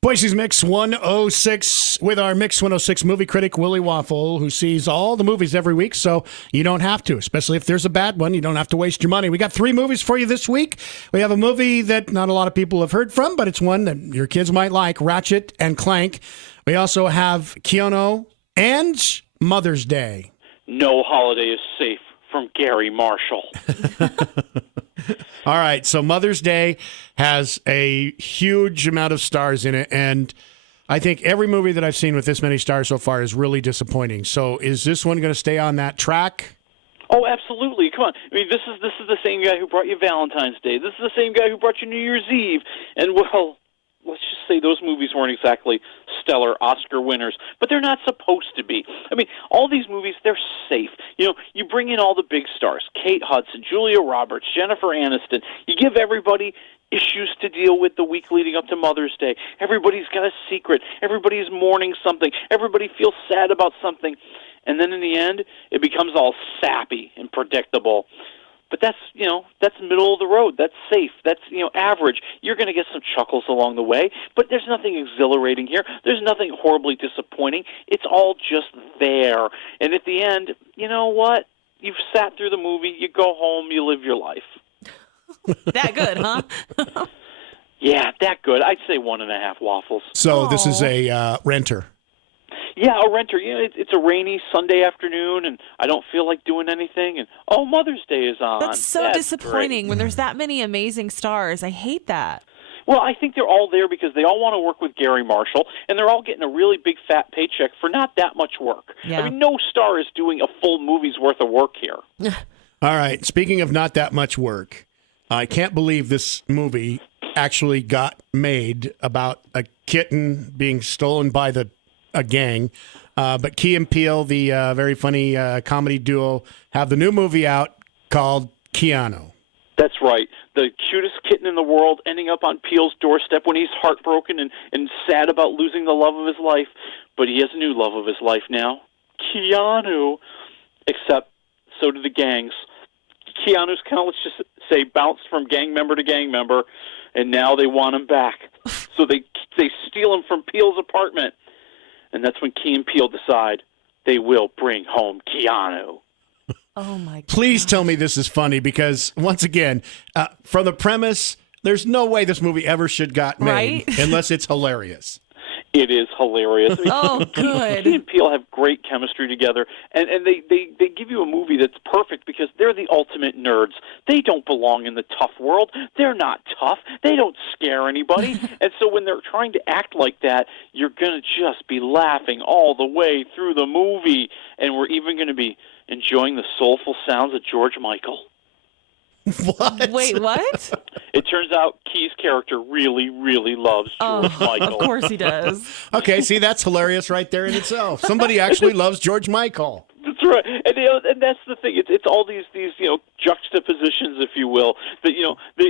Boise's Mix 106 with our Mix 106 movie critic, Willie Waffle, who sees all the movies every week, so you don't have to, especially if there's a bad one. You don't have to waste your money. We got 3 movies for you this week. We have a movie that not a lot of people have heard from, but it's one that your kids might like, Ratchet and Clank. We also have Keanu and Mother's Day. No holiday is safe from Gary Marshall. All right, so Mother's Day has a huge amount of stars in it, and I think every movie that I've seen with this many stars so far is really disappointing. So is this one going to stay on that track? Oh, absolutely. Come on. I mean, this is the same guy who brought you Valentine's Day. This is the same guy who brought you New Year's Eve. And, well, let's just say those movies weren't exactly stellar Oscar winners, but they're not supposed to be. I mean, all these movies, they're safe. You know, you bring in all the big stars, Kate Hudson, Julia Roberts, Jennifer Aniston. You give everybody issues to deal with the week leading up to Mother's Day. Everybody's got a secret. Everybody's mourning something. Everybody feels sad about something. And then in the end, it becomes all sappy and predictable. But that's middle of the road. That's safe. That's, average. You're going to get some chuckles along the way, but there's nothing exhilarating here. There's nothing horribly disappointing. It's all just there. And at the end, you know what? You've sat through the movie. You go home. You live your life. That good, huh? Yeah, that good. I'd say 1.5 waffles. So This is a renter. Yeah, a renter. It's a rainy Sunday afternoon, and I don't feel like doing anything. And Mother's Day is on. That's so disappointing great. when there's that many amazing stars. I hate that. Well, I think they're all there because they all want to work with Gary Marshall, and they're all getting a really big fat paycheck for not that much work. Yeah. I mean, no star is doing a full movie's worth of work here. All right. Speaking of not that much work, I can't believe this movie actually got made about a kitten being stolen by a gang. But Key and Peele, the very funny comedy duo, have the new movie out called Keanu. That's right. The cutest kitten in the world ending up on Peele's doorstep when he's heartbroken and sad about losing the love of his life. But he has a new love of his life now, Keanu. Except so do the gangs. Keanu's kind of, let's just say, bounced from gang member to gang member, and now they want him back. So they steal him from Peele's apartment. And that's when Key and Peele decide they will bring home Keanu. Oh, my God. Please tell me this is funny because, once again, from the premise, there's no way this movie ever should got made unless it's hilarious. It is hilarious. I mean, Oh, good. Key and Peele have great chemistry together, and they give you a movie that's perfect because they're the ultimate nerds. They don't belong in the tough world. They're not tough. They don't scare anybody. And so when they're trying to act like that, you're going to just be laughing all the way through the movie. And we're even going to be enjoying the soulful sounds of George Michael. What? Wait, what? It turns out Key's character really, really loves George Michael. Of course he does. Okay, see, that's hilarious right there in itself. Somebody actually loves George Michael. That's right, and that's the thing. It's all these juxtapositions, if you will. That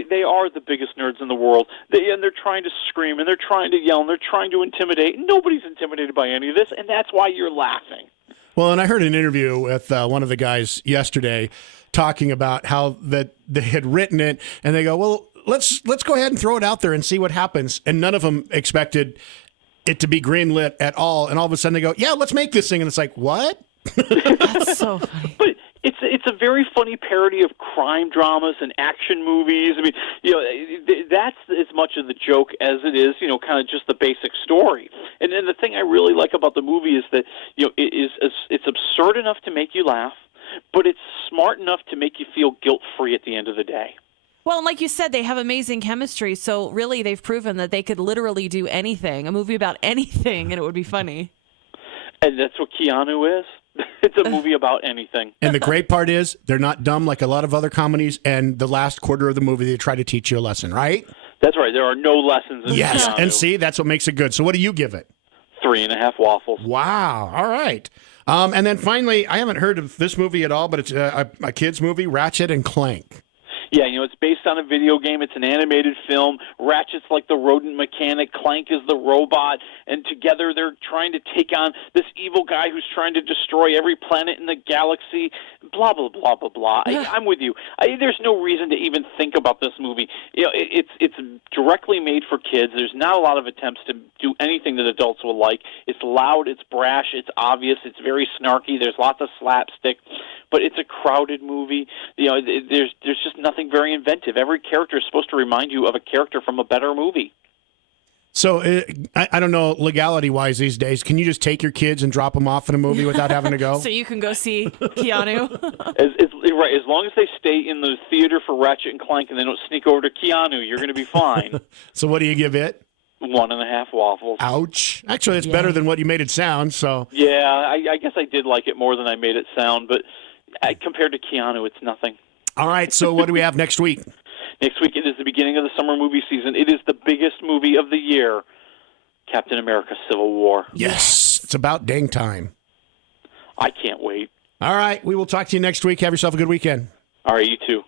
they are the biggest nerds in the world. And they're trying to scream and they're trying to yell and they're trying to intimidate. And nobody's intimidated by any of this, and that's why you're laughing. Well, and I heard an interview with one of the guys yesterday talking about how that they had written it, and they go, "Well, let's go ahead and throw it out there and see what happens." And none of them expected it to be greenlit at all. And all of a sudden they go, "Yeah, let's make this thing." And it's like, what? That's so funny. But it's a very funny parody of crime dramas and action movies. I mean, that's as much of the joke as it is, kind of just the basic story. And then the thing I really like about the movie is that, it's absurd enough to make you laugh, but it's smart enough to make you feel guilt-free at the end of the day. Well, and like you said, they have amazing chemistry, so really they've proven that they could literally do anything, a movie about anything, and it would be funny. And that's what Keanu is. It's a movie about anything. And the great part is they're not dumb like a lot of other comedies, and the last quarter of the movie they try to teach you a lesson, right? That's right. There are no lessons in Yes, Keanu. and see, that's what makes it good. So what do you give it? 3.5 waffles. Wow. All right. And then finally, I haven't heard of this movie at all, but it's a kid's movie, Ratchet and Clank. Yeah, it's based on a video game. It's an animated film. Ratchet's like the rodent mechanic. Clank is the robot. And together they're trying to take on this evil guy who's trying to destroy every planet in the galaxy. Blah, blah, blah, blah, blah. I'm with you. There's no reason to even think about this movie. It's directly made for kids. There's not a lot of attempts to do anything that adults will like. It's loud. It's brash. It's obvious. It's very snarky. There's lots of slapstick. But it's a crowded movie. There's just nothing very inventive. Every character is supposed to remind you of a character from a better movie. So I don't know, legality-wise these days, can you just take your kids and drop them off in a movie without having to go? So you can go see Keanu? Right. As long as they stay in the theater for Ratchet and Clank and they don't sneak over to Keanu, you're going to be fine. So what do you give it? 1.5 waffles. Ouch. Actually, it's better than what you made it sound. So yeah, I guess I did like it more than I made it sound, but compared to Keanu, it's nothing. All right, so what do we have next week? Next week, it is the beginning of the summer movie season. It is the biggest movie of the year, Captain America: Civil War. Yes, it's about dang time. I can't wait. All right, we will talk to you next week. Have yourself a good weekend. All right, you too.